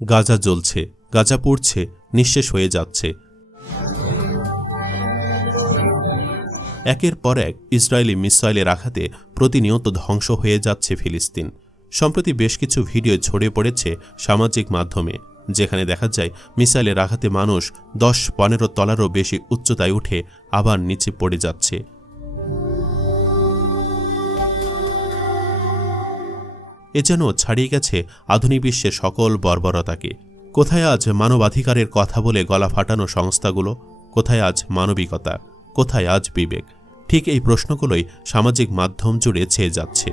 গাজা জ্বলছে, গাজা পড়ছে, নিঃশেষ হয়ে যাচ্ছে। একের পর এক ইসরায়েলি মিসাইলের আঘাতে প্রতিনিয়ত ধ্বংস হয়ে যাচ্ছে ফিলিস্তিন। সম্প্রতি বেশ কিছু ভিডিও ছড়িয়ে পড়েছে সামাজিক মাধ্যমে, যেখানে দেখা যায় মিসাইলের আঘাতে মানুষ দশ পনেরো তলারও বেশি উচ্চতায় উঠে আবার নিচে পড়ে যাচ্ছে। এ যেন ছাড়িয়ে গেছে আধুনিক বিশ্বের সকল বর্বরতাকে। কোথায় আজ মানবাধিকারের কথা বলে গলা ফাটানো সংস্থাগুলো? কোথায় আজ মানবিকতা? কোথায় আজ বিবেক? ঠিক এই প্রশ্নগুলোই সামাজিক মাধ্যম জুড়ে ছেয়ে যাচ্ছে।